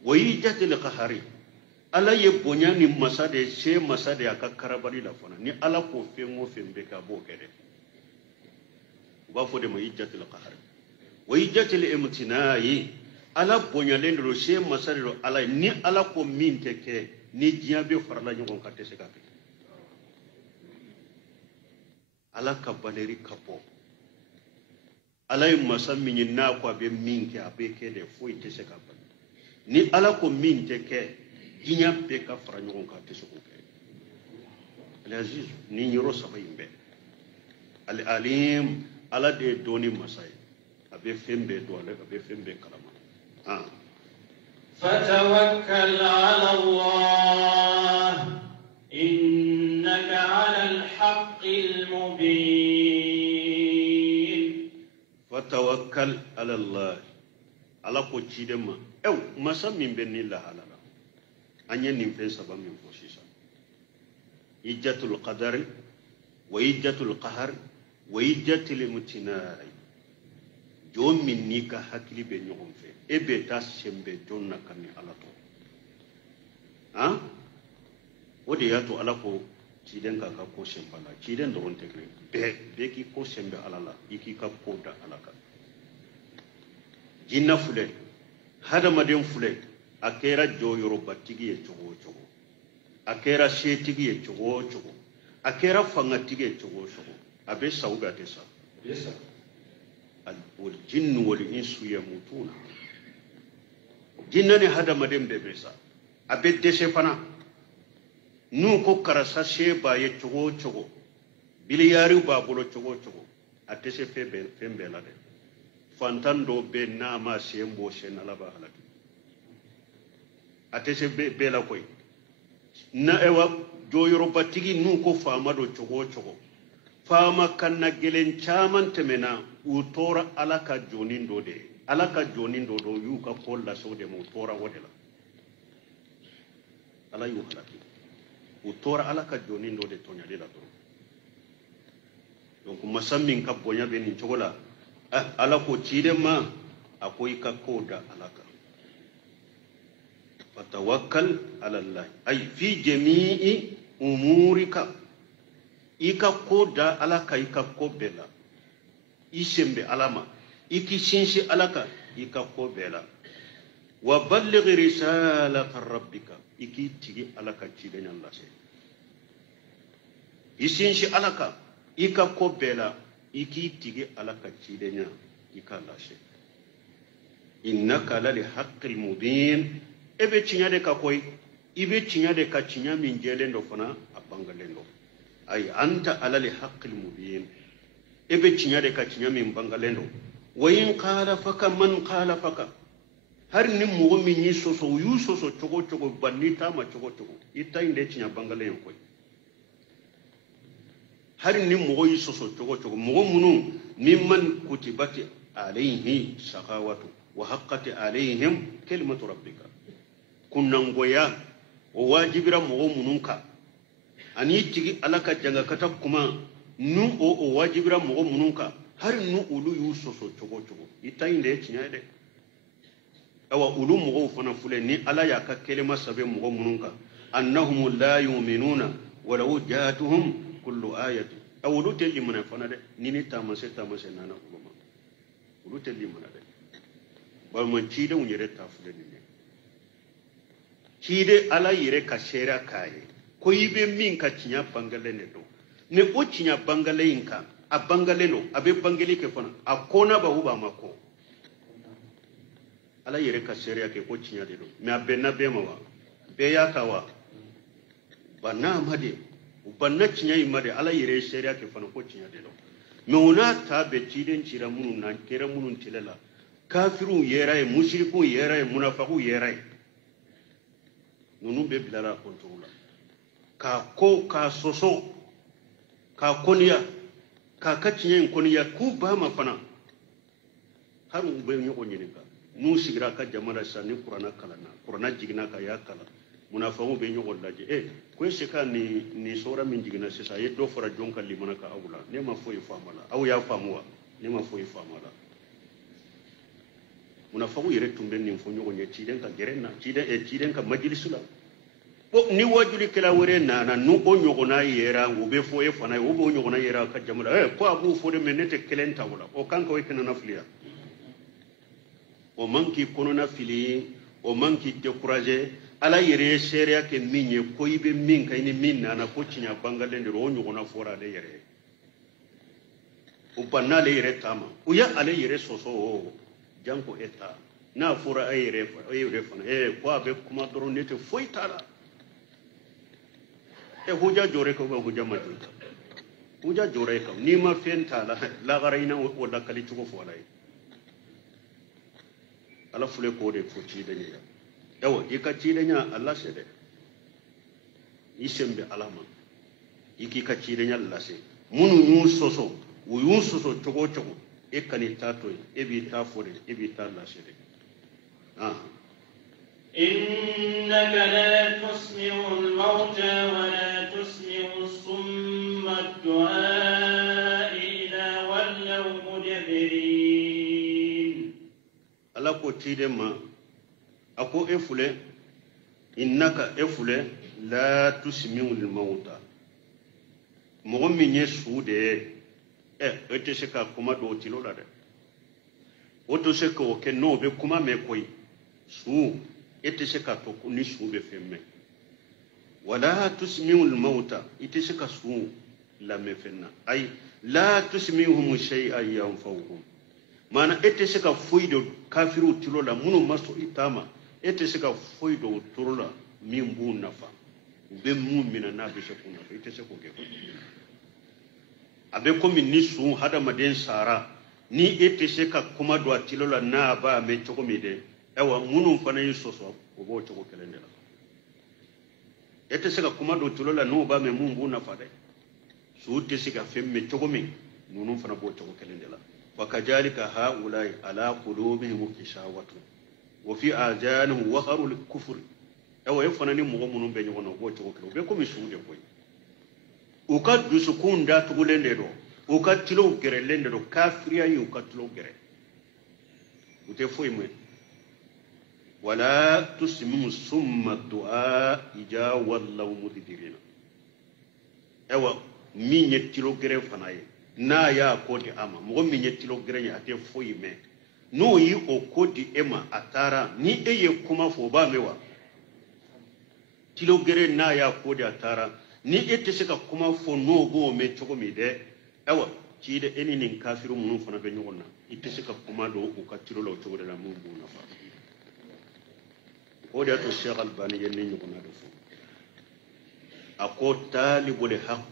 wayi jatil qahari ala ye bonya ni masade she masade aka karabari la fona ni ala ko fengo fembe ka bo kede ba fo de mayi jatil qahari wayi jatil imtinai ala bonya lendro she masade ro ala ni ala ko minte ke ni jiabe farla nyon ka tese ka ala ka baleri kapo alay masam min na ko be min ke abe ke de foi te se ka ni ala ko min te ke ginya be ka fara nyon ka te se ko ke al aziz ni nyoro sabay be al alim ala de doni masay abe fembe do ale abe fembe kalama فتوكل على الله إنك على الحق المبين فتوكل على الله على قتيدما أو ما سمين بني الله على أني نفس سبب من فوسيسا إجت القدر وإجت القهر وإجت المتناع جون من نيكا حكلي بنيهم في إبتا سمب جون كني على تو ودي ياتو على كو ciden ka ko sembala ciden do wonte be ki ko sembe alala iki ka ko da alaka jinna fule hada madem fule akera joyoro batigi e chogo akera shetigi e chogo akera fanga tige e chogo abe sauga tesa yesa al jinnu wal insu yamutuna jinna ne hada madem be besa abe dese fana nu ko karasa sheba ye chogo biliyari ba bolo chogo atese fembe la de fantando be na ma sembo shen alaba halatu atese be la koy na ewa joyoro batigi nu ko fama do chogo fama kanna gelen chaman temena utora alaka jonin do yu ka kolla so de mo tora wodela ala yu halaki utora alaka jonin do de tonya de la do donc masammin ka bonya be ni chogola ala ko cide ma akoy ka koda alaka فتوكل على الله أي في جميع أمورك إيكا كودا على إيكا كوبلا إيشم بألما إيكي شنشي على إيكا كوبلا وبلغ رسالة ربك إيكي تيجي على كتيرين الله سي إيشنشي على إيكا كوبلا إيكي تيجي على كتيرين إيكا الله سي إنك للحق المبين ebe cinya de ka koy ibe cinya de ka cinya min jelendo fana abangalendo ay anta alal haqqil mubin ebe cinya de ka cinya min bangalendo wayin qala faka man qala faka har ni mo min yi soso yu soso chogo chogo bandita ma chogo chogo ita inde cinya bangalen koy har ni mo yi soso chogo chogo mo munu mimman kutibati alayhi shaqawatu wa haqqati alayhim kalimatu rabbika kunnangoya o wajibira mogo mununka ani tigi alaka janga kata kuma nu o wajibira mogo mununka har nu ulu yu soso chogo chogo itainde cinya de awa ulu mogo fana fule ni ala ya ka kelema sabe mogo mununka annahum la yu'minuna walau ja'atuhum kullu ayati awulu telli mana fana de nini tamase nana uluma ulu telli mana de bal man ci de unyere tafule ni kide ala yire ka shera kaye ko yibe min ka cinya bangale ne do ne o cinya bangale inka a bangale no abe bangale ke fana a kona ba huba mako ala yire ka shera ke ko cinya de do me abe na be mawa be ya kawa bana made banna cinya imade ala yire shera ke fana ko cinya de do me ona ta be ciden cira munun nan kera munun tilela kafiru yeraye mushriku yeraye munafiqu yeraye nunu be bilara kontrola ka soso ka koniya ka kacinye koniya ku ba ma fana har mu be nyoko nyininka nu sigira ka jamana sani qur'ana jigina ka ya kala munafiqu be nyoko laje ko sheka ni sora min jigina sisa ye do fara jonka limana ka awula ne ma foyi famala aw ya famuwa ne ma foyi famala munafiqu yere tumbe ni fo nyoko nye ciden ka gerenna ciden ka majlisula ko ni wajuli kala wore nana nu o nyoko na yera wo be fo e fana wo bo nyoko na yera ka jamala ko abu fo de menete kelenta wala o kanka we kana nafliya o manki kono nafili o manki décourager ala yere sheria ke minye ko ibe min kay ni min nana ko cinya bangale ndiro o nyoko na fora le yere o banna le yere tama o ya ale yere soso janko eta na fura ayere fana ko abe kuma doro nete foi tala huja jore ko ba huja majuta huja jore ko ni ma fenta la garaina wala kali tuko folay ala fule ko de ko ci danya yawa ika ci danya Allah sede isembe alama iki ka ci danya Allah se munu yu soso wu yu soso togo togo e kani tato e bi ta fore e bi ta Allah sede إنك لا تسمع الموتى ولا تسمع الصم الدعاء إذا ولوا مدبرين ala ko tide ma ako efule innaka efule la tusmi'u lil mauta mo min yesude ete se ka kuma do tilo la de oto se ko ke no be kuma me koy su ete se ka to ni su be femme wala tusmi'u lil mauta ete se ka su la me fenna ay la tusmi'uhum shay'an yanfa'uhum mana ete se ka foido kafiru tilola munu maso itama ete se ka foido tilola mimbu nafa be mu'mina na be shekuna ete se ko ke abe ko min ni su hada maden sara ni ete se ka kuma do tilola na ba me choko mide ewa munu fana yisoso ko bo choko kelendela ete se ka kuma do tilola no ba me mumbu nafa de su te se ka femme choko mi nunu fana bo choko kelendela وكذلك هؤلاء على قلوبهم غشاوة وفي آذانهم وقر الكفر أو يفنني مغمون بين يغنوا بوتو كلو بكم يسود بوي وقد سكون دا تقولندو وقد تلو غرلندو كافريا وقد تلو غر وتفوي مي ولا تسمع ثم الدعاء إجا ولوا مدبرين أو مين يتلو غير فناي نا يا كودي أما مو مين يتلو غير يأتي فوي مي no yi o kodi ema atara ni eye kuma fo ba mewa tilo gere na ya kodi atara ni ete seka kuma fo no go me chogo mi de ewa ci de eni nin kafiru mun fana be nyona ite seka kuma do o ka tilo lo chogo de la mun bu na fa o de to Sheikh Albani yen ni nyona do fo ako talibul haq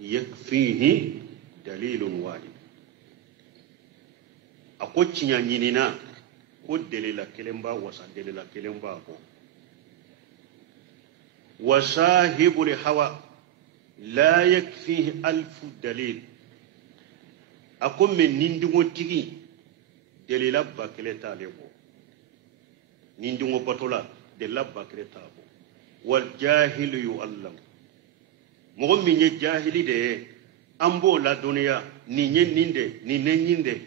yakfihi dalilun wahid ako cinya nyinina ko delela kelemba wasa delela kelemba ko wasahibul hawa la yakfihi alf dalil ako men nindingo tigi delela bakeleta lebo nindingo patola de la bakeleta bo wal jahil yu'allam mo min ye jahili de ambo la dunya ni ninde ni ninde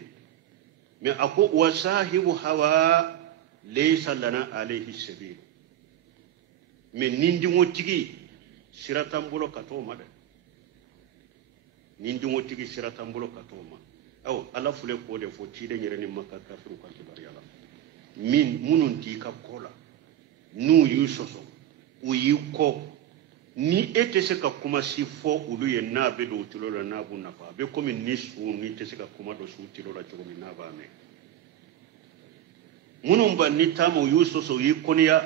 mais ako wasahibu hawa laysa lana alayhi sabil mais nindingo tigi siratambulo katoma de nindingo tigi siratambulo katoma aw ala fule ko de fo ci de nyere ni makka kafiru kan bari ala min munun ti ka kola nu yusoso u yiko ni ete se ka kuma si fo ulu ye na be do tilo la na bu na fa be komi ni su ni te se ka kuma do su tilo la jogo mi na ba me munun ba ni tamo yusoso yi koniya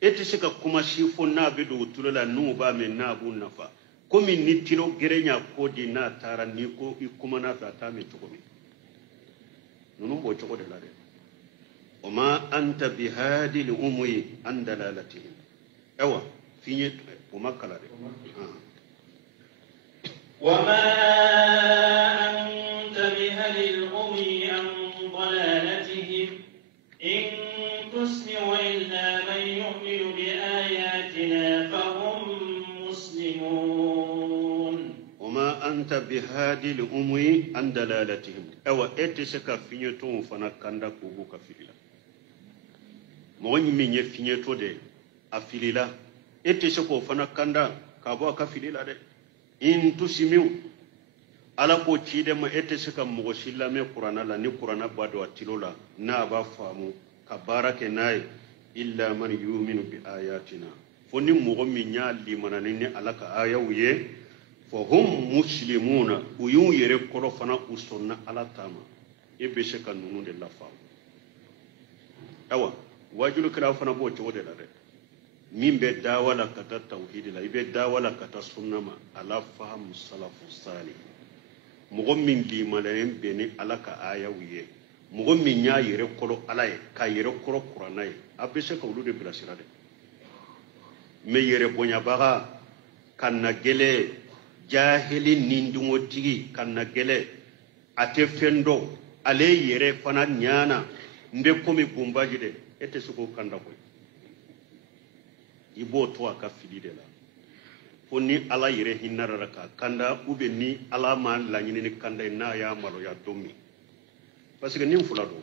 ete se ka kuma si fo na be do tilo la nu ba me na bu na fa komi ni tilo gerenya ko di na tara ni ko i kuma na ta ta me jogo mi nunu bo jogo de la de وما أنت بهادي الأمي عن دلالتهم أيوة في وما كلا وما أنت بهادي الأمي عن ضلالتهم إن تسمع إلا من يؤمن بآياتنا فهم مسلمون وما أنت بهادي الأمي عن دلالتهم أيوة إتسكا فينيتون فنكاندا كوبوكا فيلا moni minye finyeto de afilila ete seko fana kanda kabo aka filila de in tusimiu ala ko cide ma ete seka mo silla me qur'ana la ni qur'ana bado atilola na ba famu kabarake nay illa man yu'minu bi ayatina foni mo minya limana ni alaka ayawye fo hum muslimuna uyun yere koro fana usonna ala tama ebe seka nunu de la famu awa wajulu kira fana bo to de la de min be dawala kata tauhid la ibe dawala kata sunna ma ala faham salafu salih mo min di malayen be ni alaka aya wiye mo min nya yere kolo alaye ka yere kolo qur'ana ye abese ko lu de bilasira de me yere bonya baga kanna gele jahili nindungo tigi kanna gele ate fendo ale yere fana nyana mbe komi gumbaji de ete suko kanda koy ibo to aka fili de la fonni ala yere hinara ka kanda ube ni ala ma la nyini ni kanda na ya malo ya domi parce que nim fula do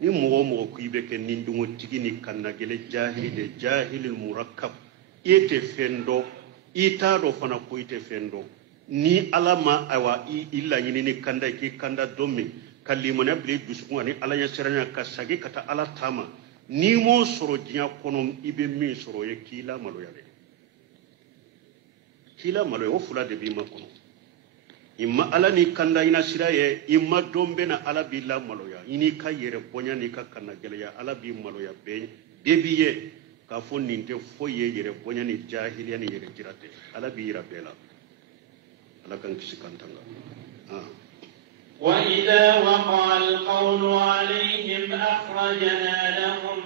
ni mo ku ibe ke nindungo tigi ni kanna gele jahili de jahilul murakkab ete fendo ita do fana ko ite fendo ni ala ma awa illa nyini ni kanda ki kanda domi kalimana bile dusukun ani ala ya seranya ka sagi kata ala tama ni mo soro dinya kono ibe min soro ye kila malo yale kila malo yo fula de bi makono imma ala ni kanda ina siraye imma dombe na ala bi la malo ya ini ka yere bonya ni ka kana gele ya ala bi malo ya be debiye ka fon ninte foye yere bonya ni jahiliya ni yere jirate ala bi rabela ala kan kisikantanga وإذا وقع القول عليهم أخرجنا لهم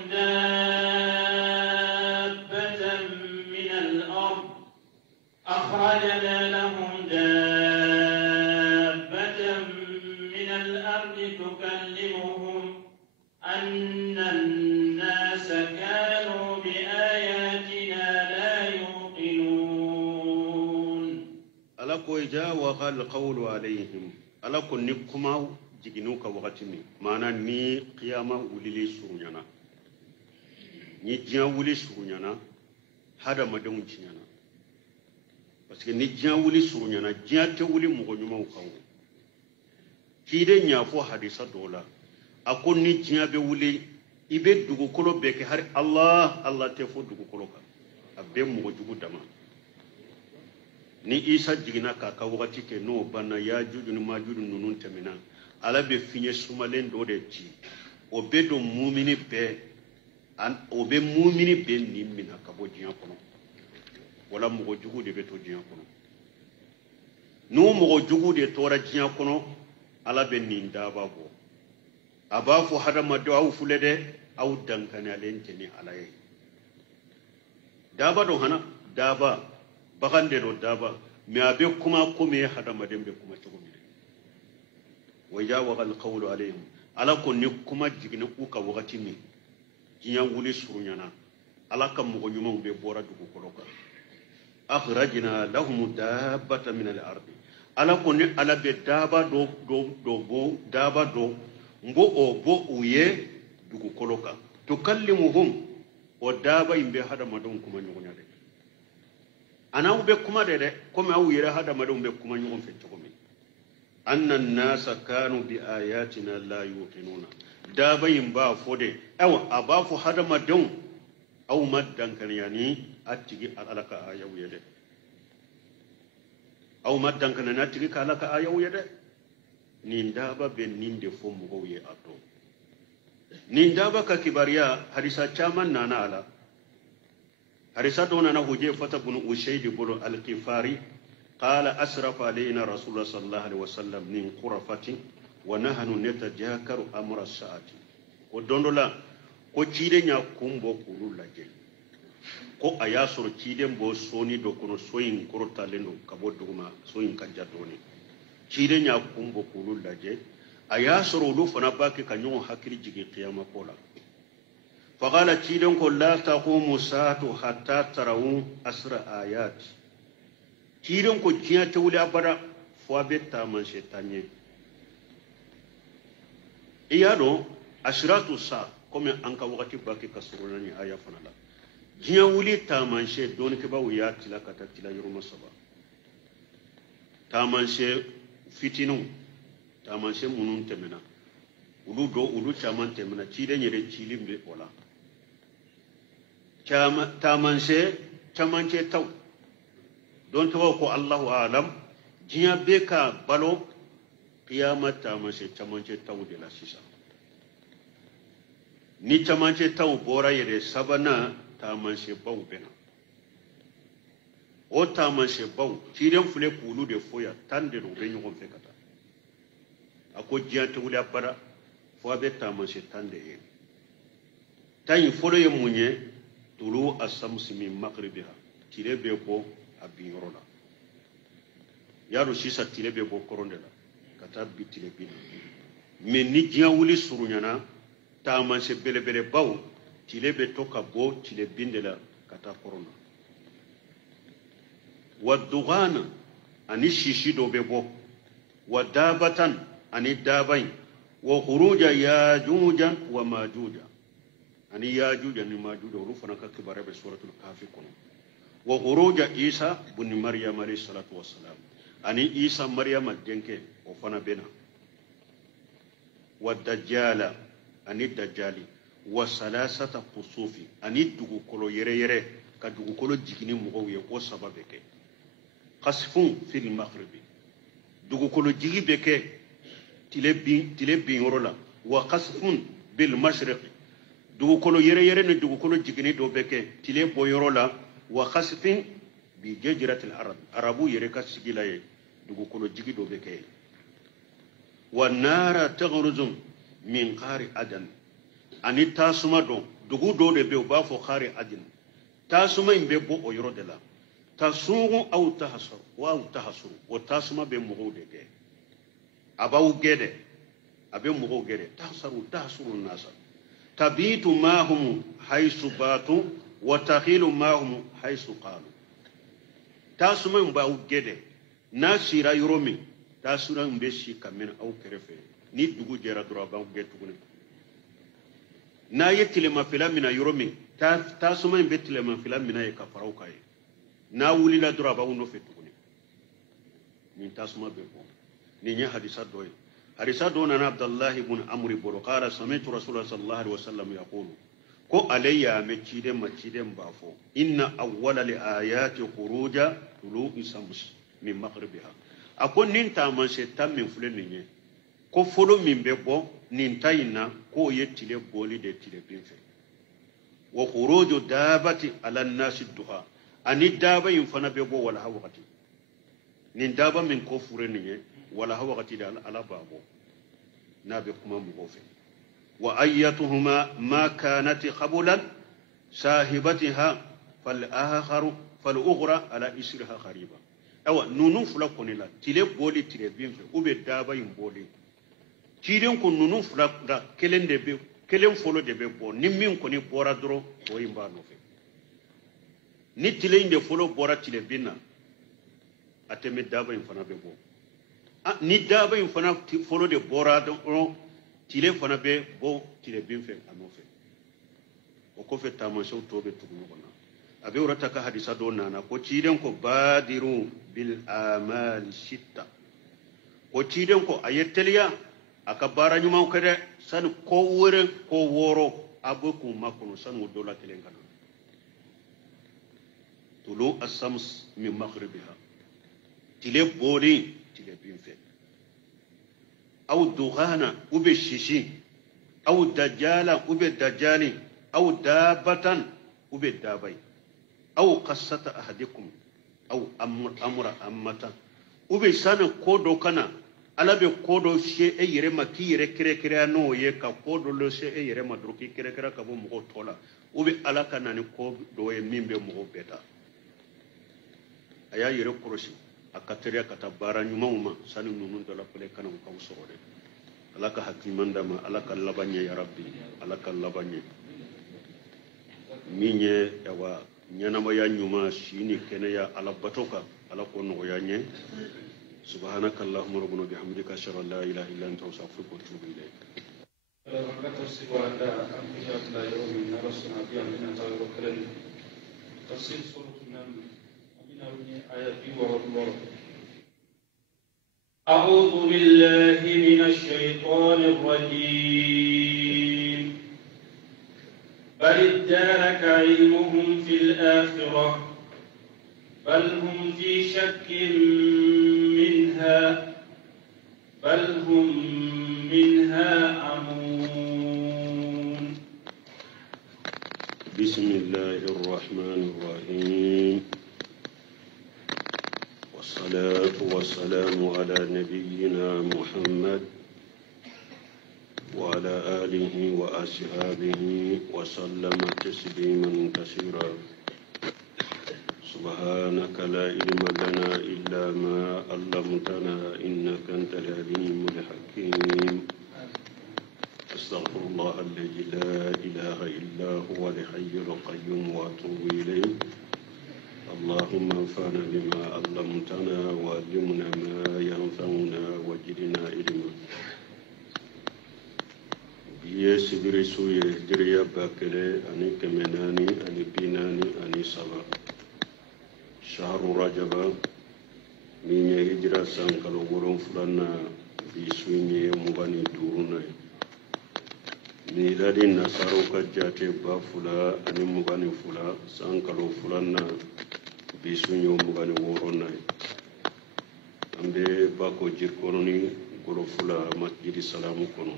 دابة من الأرض تكلمهم أن الناس كانوا بآياتنا لا يوقنون ألقوا إذا وقع القول عليهم ala ko ni kuma jiginu ka wakati mi mana ni qiyama ulili surunyana ni jiya wuli surunyana hada madenw cinyana parce que ni jiya wuli surunyana jiya te wuli mogo nyuma kan kide nya fo hadisa dola akon ni jiya be wuli ibe dugu kolo be ke har Allah te fo dugu kolo ka abbe mogo jugu dama ni isa jigina ka wakati ke no bana ya juju ni majudu nunun temina ala be finye sumalen do de ci o be do mumini be o be mumini be ni mina ka bo jiya kono wala mogo jugu de be to jiya kono no mogo jugu de tora jiya kono ala be ni ndaba bo abafu hada madu au fulede au dankane alente ni alaye daba do hana daba bagande do daba mi abe kuma kome hada madembe kuma tugumi waya wagal qawlu alayhim ala ko ni kuma jigina uka wakati ni jiya wuli surunyana ala kam mo nyuma be bora dugu koloka akhrajna lahum dabbata min al-ardi ala ko ni ala be daba do daba do mbo o bo uye dugu koloka tukallimuhum o daba imbe hada madon kuma nyugonya de ana ube kuma de comme awu yere hada madon be kuma nyugon fe tokomi anna an-nasa kanu bi ayatina la yuqinuna daba imba fode awa abafu hada madon aw maddan kan yani attigi alaka ayawu yede aw maddan kan attigi alaka ayawu yede ni ndaba be ninde fo mugo ye ato ni ndaba ka kibariya hadisa chaman nana ala hadisa dona na huje fata bunu ushaydi bulu al-qifari qala asrafa alayna rasulullah sallallahu alaihi wasallam min qurafati wa nahnu natajakaru amra as-saati o dondola ko cide nya kumbo kulu laje ko ayasoro cide mbo soni do kono soyin korota lendo kabo duguma soyin kajjadoni cide nya kumbo kulu laje ayasoro lu fana baki kanyo hakiri jige qiyama kola faqala cide ko la taqumu saatu hatta tarawu asra ayat cide ko jiya tawli abada fo betta man shetanye iyado ashratu sa comme anka wakati baki kasuruna ni aya fanala jiya wuli tamanshe don ke ba wuya tila kata tila yuruma saba tamanshe fitinu tamanshe munun temena ulu chaman temena chide nyere chilimbe wala tamanshe chamanche taw don taw ko Allahu alam jiya beka balo qiyamata tamanshe chamanche taw de la sisa ni chamanche taw bora yere sabana tamanche baw bena o tamanche baw tiren fule kulu de foya tande do be nyugon fekata ako jiante wuli abara fo be tamanche tande e tay folo ye munye tulu as-samsi min maghribiha tire be bo abiyorola yaro sisa tire be bo korondela kata bitile bin men ni jiya wuli surunyana tamanse belebele baw tile be toka bo tile bindela kata korona wadughana ani shishido be bo wadabatan ani dabain wa khuruja yajuja wa majuja ani yajuja ni majuja rufana ka kibara be suratul kahfi kono wa khuruja isa bun maryam alayhi salatu wassalam ani isa maryam denke o fana bena wadajjala ani dajjali wa salasata qusufi ani dugu kolo yere ka dugu kolo jigini mugo ye ko sababe ke qasfun fil maghribi dugu kolo jigi beke tile bin yorola wa qasfun bil mashriq dugu kolo yere ne dugu kolo jigini do beke tile bo yorola wa qasfin bi jajratil arab arabu yere ka sigilaye dugu kolo jigi do beke wa nara taghruzum min qari adan ani tasuma don dugu do de be ba fo qari adin tasuma imbe bo o yoro de la tasugu aw tahasur wa tahasur wa tasuma be mugo de ge abaw gede abe mugo gede tahsuru nasa tabitu mahum haythu batu wa takhilu mahum haythu qalu tasuma imba u gede nasira yoromi tasura imbe shi kamen aw kerefe ni dugu jera dura ba getu ne na yetilema fila mina yoromi ta suma in betilema fila mina ye kafaraw kaye na wulila dura ba uno fe tuguni min tasuma be ko ni nya hadisa doy hadisa do na Abdullah ibn Amr ibn qala sami'tu Rasulullah sallallahu alaihi wasallam yaqulu ko alayya maciden bafo inna awwala li ayati khuruja tulu'i shams min maghribiha akon nin ta man se tam min fulen ni ko folo min be bo nin tayina ko yettile boli de tile binfe wa khuruju dabati ala an-nas duha ani daba yin fana be bo wala hawati nin daba min ko fure ni wala hawati da ala babo na be kuma mu ko fe wa ayyatuhuma ma kanat qabulan sahibatiha fal akharu fal ughra ala isriha khariba awa nunu fula konila tile boli tile binfe ube daba yin boli tiren ko nunu fula da kelen de be kelen folo de be bo ni min ko ni bora dro o yimba no fe ni tile inde folo bora tile binna ateme daba yin fana be bo ni daba yin fana folo de bora do tile fana be bo tile binfe anofe o ko fe tamasho to be tugu kona abe urata ka hadisa do nana ko tiren ko badiru bil amal shitta ko tiren ko ayeteliya aka bara nyuma ko de san ko wore ko woro aboku makono san wo dola telen kana tulu as-shams min maghribiha tile boli tile binfe aw dughana ube shishi aw dajjala ube dajjali aw dabatan ube dabai aw qassata ahadikum aw amra ammata ube sana kodo kana alabe kodo she e yere maki yere kire no ye ka kodo lo she e yere madruki kire ka bo mo tola ube alaka nani ko do e mimbe mo beta aya yere kuroshi akatere kata bara nyuma sani nunun dola pele kana ko sorode alaka hakimanda ma alaka labanye ya rabbi alaka labanye minye yawa nyana ma ya nyuma shini kene ya alabatoka alako no ya nye سبحانك اللهم ربنا بحمدك اشهد ان لا اله الا انت استغفرك واتوب اليك. أعوذ بالله من الشيطان الرجيم بل ادارك علمهم في الآخرة بل هم في شك بل هم منها عمون. بسم الله الرحمن الرحيم والصلاة والسلام على نبينا محمد وعلى آله وأصحابه وسلم تسليما كثيرا. سبحانك لا علم لنا إلا ما علمتنا إنك أنت العليم الحكيم. أستغفر الله الذي لا إله إلا هو الحي القيوم وأتوب إليه. اللهم انفعنا بما علمتنا وعلمنا ما ينفعنا وزدنا علما. بيسبري سوي دريا باكلي أني كمناني أني بيناني أني صبا. شهر رجب من هجرة سانكالو غورون فلانا بيسويني مغاني دورنا ميلادي نصارو كجاتي بافلا أني مغاني فلا سانكالو فلانا بيسويني مغاني ورونا أمبي باكو جيركوني غورو فلا مسجد السلام كونو.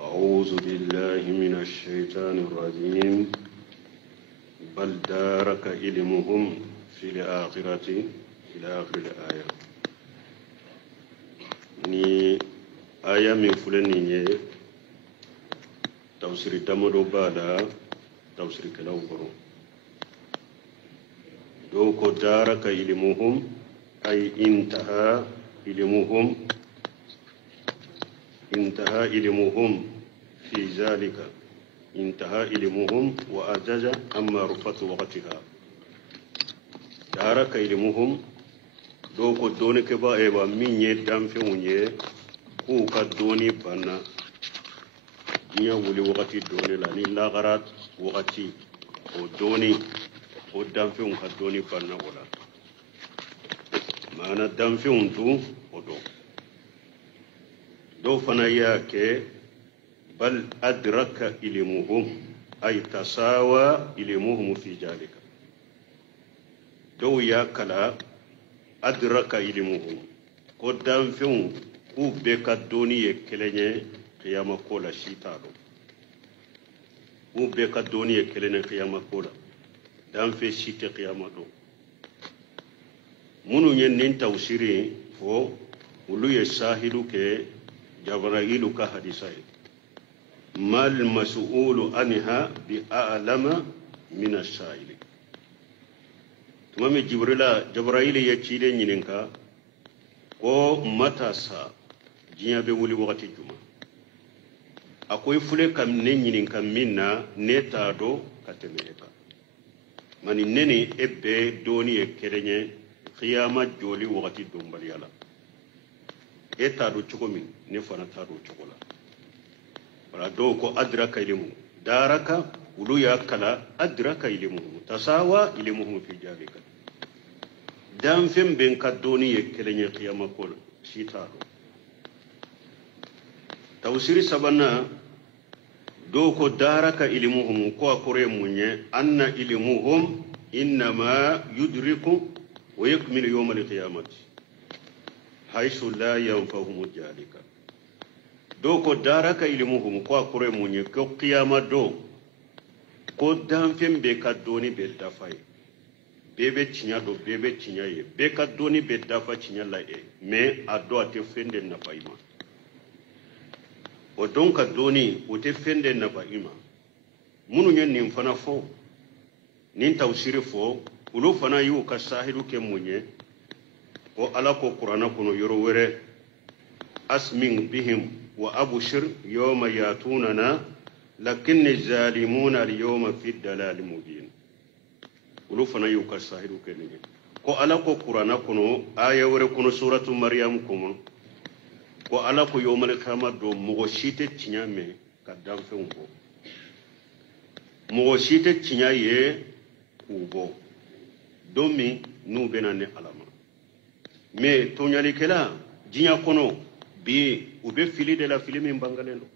أعوذ بالله من الشيطان الرجيم بل دارك علمهم في الآخرة إلى آخر الآية. ني آية من فلانية تفسير دمدو بادا تفسير كلاو برو دوكو دارك علمهم أي انتهى علمهم في ذلك انتهى علمهم وأجز أما رفت وقتها. دارك علمهم دوكو دوني كبا إيبا مين يدام في ونيه كوكا دوني بانا jinya wuli wakati doni la ni lagarat wakati o doni o danfeŋ ka doni banna wala maana danfeŋ tu o do fana ya ke bal adraka ilmuhum ay tasawa ilmuhum fi jalika do ya kala adraka ilmuhum ko danfeŋ ku be ka doni ye kelenye qiyama kola shitado ku be ka doni ye kelenye qiyama kola danfe shite qiyama do munu nyen nin tawsiri fo ulu ye sahilu ke jabrailu ka hadisai mal mas'ulu anha bi a'lama min as-sa'ili tumame jabrail ya cide nyininka ko matasa jinya be wuli wakati juma akoy fule kam ne nyininka minna ne tado katemeka mani nene ebbe doni e kerenye qiyama joli wakati dombali yala eta do cogo min ne fana ta do cogo la wala do ko adraka ilmu daraka ulu ya kala adraka ilmu tasawa ilmuhum fi jalika dan fem ben ka doni ye kelenye qiyama ko sita do tawsiri sabana do ko daraka ilmuhum ko akore munye anna ilmuhum inma yudriku wa yakmilu yawm al-qiyamati haythu la yanfahum jalika do ko daraka ilmuhum ko akore munye ko qiyama do ko dan fembe ka doni be dafai bebe cinya do bebe cinya ye be ka doni be dafa cinya la e me ado ate fende na faima o don ka doni o te fende na faima munu nyen nin fana fo nin tawsiri fo ulu fana yu ka sahidu ke munye o ala ko qur'ana kono yoro were asmin bihim wa abushir yawma yatunana lakinni zalimuna al-yawma fi dalal mubin ulu fana yu ka sahidu ke ni ko ala ko qur'ana kono aya wore kono suratu maryam kono ko ala ko yawmal qiyamah do mo shite tinyame ka danfe ngo mo shite tinyaye kubo domi nu benane alama me tonyali kela jinya kono bi ube fili de la fili min bangalendo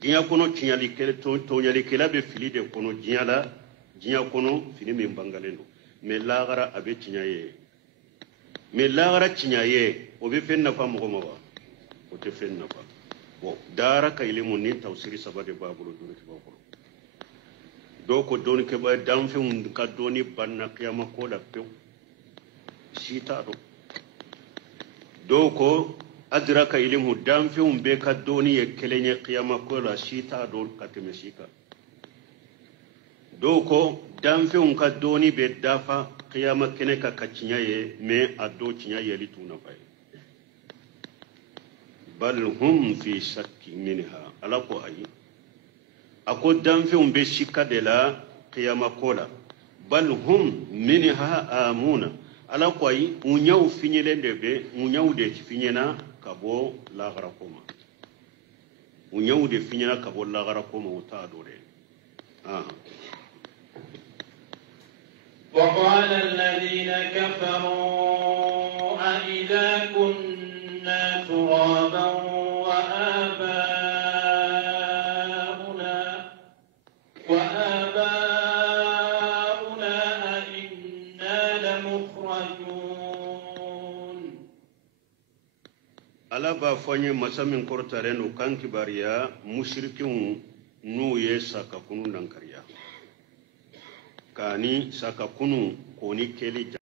jinya kono tinyali kela tonyali kela be fili de kono jinya kono fili min bangalendo me lagara abe tinyaye me lagara tinyaye obe fenna fa mo wa o te fenna fa bo dara ka ilimu ni tawsiri sabade babulu dun ki babulu do ko don ke ba danfe mun ka doni banna qiyama ko la pe sita do ko adraka ilmu danfe mun be ka doni ye kelenye qiyama ko la sita do kateme shika do ko danfe mun ka doni be dafa qiyama kene ka kacinya ye me ado cinya ye lituna fay bal hum fi shakki minha ala ko ayi ako danfe be shika de la qiyama kola bal hum minha amuna ala ko ayi unyaw finyele be unyaw de finyena kabo la garakoma unyaw de finyena kabo la garakoma uta dore وقال الذين كفروا أإذا كنا ترابا وآباؤنا أئنا لمخرجون ala ba fanye masamin kortarenu kan kibariya mushrikin nu ye saka kunu nan kariya kani saka kunu koni keli